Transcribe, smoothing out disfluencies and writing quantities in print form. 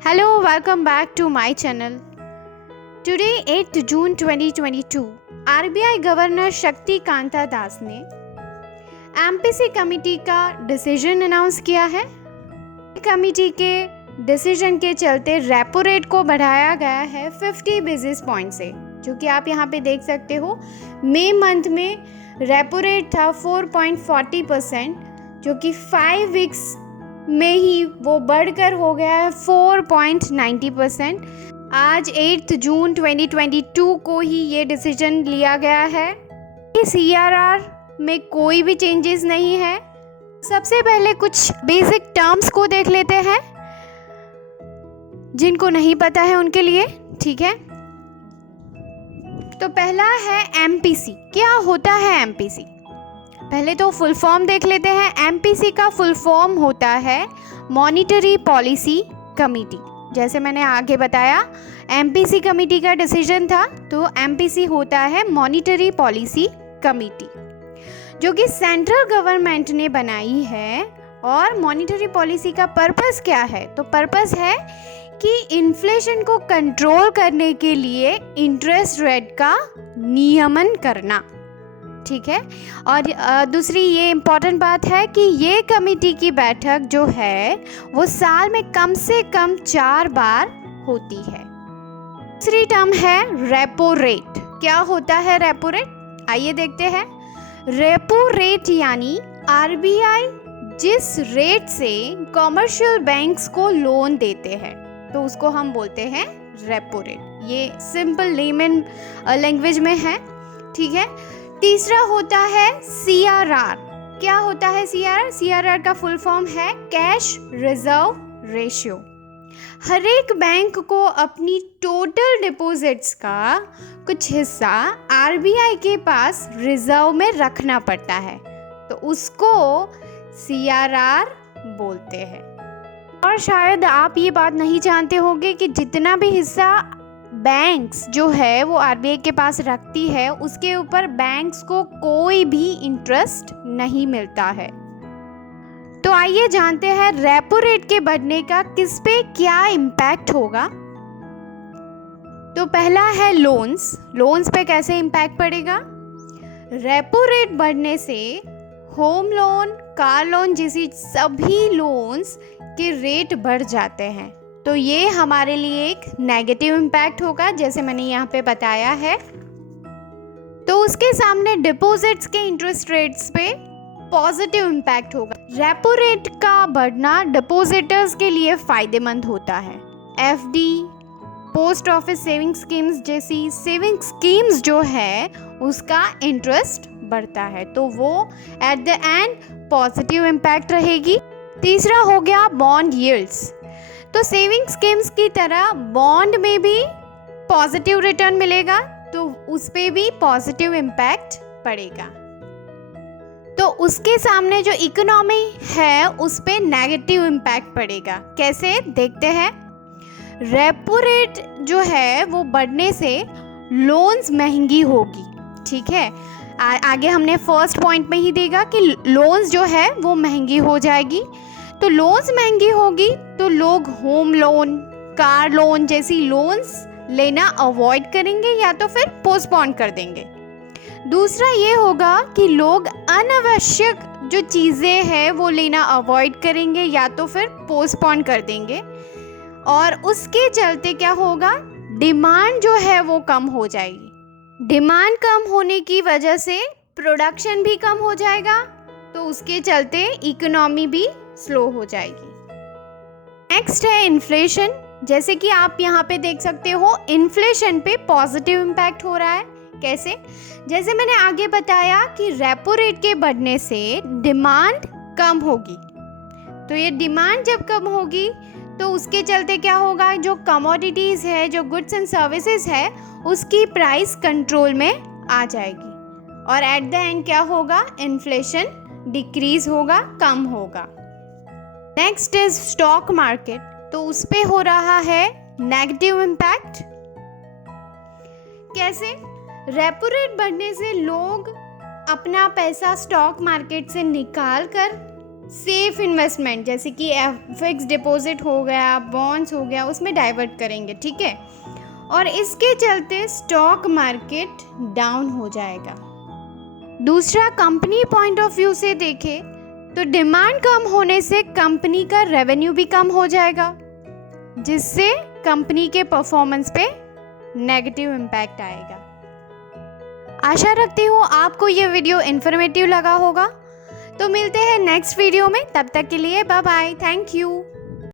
Hello, welcome back to my channel. Today 8 June 2022, RBI governor शक्ति कांता दास ने MPC committee का decision announce किया है। कमेटी के डिसीजन के चलते रेपो रेट को बढ़ाया गया है 50 बेसिस पॉइंट से, जो कि आप यहाँ पे देख सकते हो। मई मंथ में रेपो रेट था 4.40%, जो कि 5 वीक्स में ही वो बढ़कर हो गया है 4.90%। आज 8 जून 2022 को ही ये डिसीजन लिया गया है। CRR में कोई भी चेंजेस नहीं है। सबसे पहले कुछ बेसिक टर्म्स को देख लेते हैं, जिनको नहीं पता है उनके लिए, ठीक है। तो पहला है एमपीसी। क्या होता है एमपीसी? पहले तो फुल फॉर्म देख लेते हैं। एमपीसी का फुल फॉर्म होता है मॉनिटरी पॉलिसी कमेटी। जैसे मैंने आगे बताया, एमपीसी कमेटी का डिसीजन था, तो एमपीसी होता है मॉनिटरी पॉलिसी कमेटी, जो कि सेंट्रल गवर्नमेंट ने बनाई है। और मॉनिटरी पॉलिसी का पर्पस क्या है? तो पर्पस है कि इन्फ्लेशन को कंट्रोल करने के लिए इंटरेस्ट रेट का नियमन करना, ठीक है। और दूसरी ये इम्पॉर्टेंट बात है कि ये कमेटी की बैठक जो है वो साल में कम से कम 4 बार होती है। दूसरी टर्म है रेपो रेट। क्या होता है रेपो रेट? आइए देखते हैं। रेपो रेट यानी आरबीआई जिस रेट से कमर्शियल बैंक्स को लोन देते हैं, तो उसको हम बोलते हैं रेपो रेट। ये सिंपल लेमन लैंग्वेज में है, ठीक है। तीसरा होता है CRR। क्या होता है CRR? CRR का फुल फॉर्म है कैश रिजर्व रेशियो। हर एक बैंक को अपनी टोटल डिपॉजिट्स का कुछ हिस्सा आरबीआई के पास रिजर्व में रखना पड़ता है, तो उसको CRR बोलते हैं। और शायद आप ये बात नहीं जानते होंगे कि जितना भी हिस्सा बैंक्स जो है वो आरबीआई के पास रखती है, उसके ऊपर बैंक्स को कोई भी इंटरेस्ट नहीं मिलता है। तो आइए जानते हैं रेपो रेट के बढ़ने का किस पे क्या इम्पैक्ट होगा। तो पहला है लोन्स। लोन्स पे कैसे इम्पैक्ट पड़ेगा? रेपो रेट बढ़ने से होम लोन, कार लोन जैसी सभी लोन्स के रेट बढ़ जाते हैं, तो ये हमारे लिए एक नेगेटिव इम्पैक्ट होगा, जैसे मैंने यहाँ पे बताया है। तो उसके सामने डिपॉजिट्स के इंटरेस्ट रेट्स पे पॉजिटिव इम्पैक्ट होगा। रेपो रेट का बढ़ना डिपॉजिटर्स के लिए फायदेमंद होता है। FD, post office saving schemes जैसी सेविंग स्कीम्स जो है उसका इंटरेस्ट बढ़ता है, तो वो at the end positive impact रहेगी। तीसरा हो गया बॉन्ड यील्ड्स। तो सेविंग स्कीम्स की तरह बॉन्ड में भी पॉजिटिव रिटर्न मिलेगा, तो उस पे भी पॉजिटिव इम्पैक्ट पड़ेगा। तो उसके सामने जो इकोनॉमी है उस पे नेगेटिव इम्पैक्ट पड़ेगा। कैसे? देखते हैं। रेपो रेट जो है वो बढ़ने से लोन्स महंगी होगी, ठीक है। आगे हमने फर्स्ट पॉइंट में ही देखा कि लोन्स जो है वो महंगी हो जाएगी। तो लोन्स महंगी होगी तो लोग होम लोन, कार लोन जैसी लोन्स लेना अवॉइड करेंगे या तो फिर पोस्टपोन कर देंगे। दूसरा ये होगा कि लोग अनावश्यक जो चीज़ें हैं वो लेना अवॉइड करेंगे या तो फिर पोस्टपोन कर देंगे, और उसके चलते क्या होगा? डिमांड जो है वो कम हो जाएगी। डिमांड कम होने की वजह से प्रोडक्शन भी कम हो जाएगा, तो उसके चलते इकोनॉमी भी स्लो हो जाएगी। नेक्स्ट है इन्फ्लेशन। जैसे कि आप यहाँ पे देख सकते हो, इन्फ्लेशन पे पॉजिटिव इम्पैक्ट हो रहा है। कैसे? जैसे मैंने आगे बताया कि रेपो रेट के बढ़ने से डिमांड कम होगी, तो ये डिमांड जब कम होगी तो उसके चलते क्या होगा? जो कमोडिटीज़ है, जो गुड्स एंड सर्विसेज है, उसकी प्राइस कंट्रोल में आ जाएगी, और एट द एंड क्या होगा? इन्फ्लेशन डिक्रीज होगा, कम होगा। Next is stock market. तो उस पे हो रहा है नेगेटिव इम्पैक्ट। कैसे? रेपो रेट बढ़ने से लोग अपना पैसा स्टॉक मार्केट से निकाल कर सेफ इन्वेस्टमेंट जैसे कि फिक्स डिपॉजिट हो गया, बॉन्ड्स हो गया, उसमें डाइवर्ट करेंगे, ठीक है। और इसके चलते स्टॉक मार्केट डाउन हो जाएगा। दूसरा, कंपनी पॉइंट ऑफ व्यू से देखें तो डिमांड कम होने से कंपनी का रेवेन्यू भी कम हो जाएगा, जिससे कंपनी के परफॉर्मेंस पे नेगेटिव इम्पैक्ट आएगा। आशा रखती हूँ आपको ये वीडियो इन्फॉर्मेटिव लगा होगा। तो मिलते हैं नेक्स्ट वीडियो में, तब तक के लिए बाय बाय, थैंक यू।